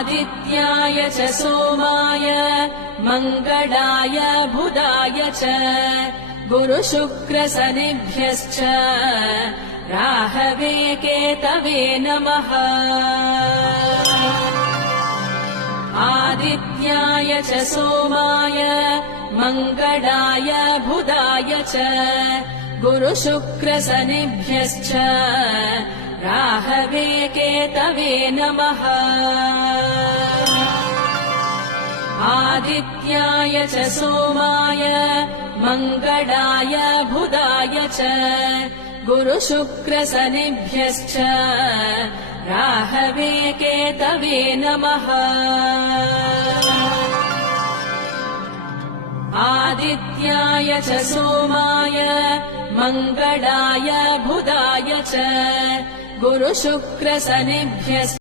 आदित्याय च सोमाय मङ्गलाय बुधाय च गुरुशुक्रशनिभ्यश्च राहवे केतवे नमः। आदित्याय च सोमाय मङ्गलाय बुधाय च गुरुशुक्रशनिभ्यश्च राहवे केतवे नमः। आदित्याय च सोमाय मङ्गलाय बुधाय च गुरुशुक्रशनिभ्यश्च राहवे केतवे नमः। आदित्याय च सोमाय मङ्गलाय बुधाय च गुरुशुक्रशनिभ्यश्च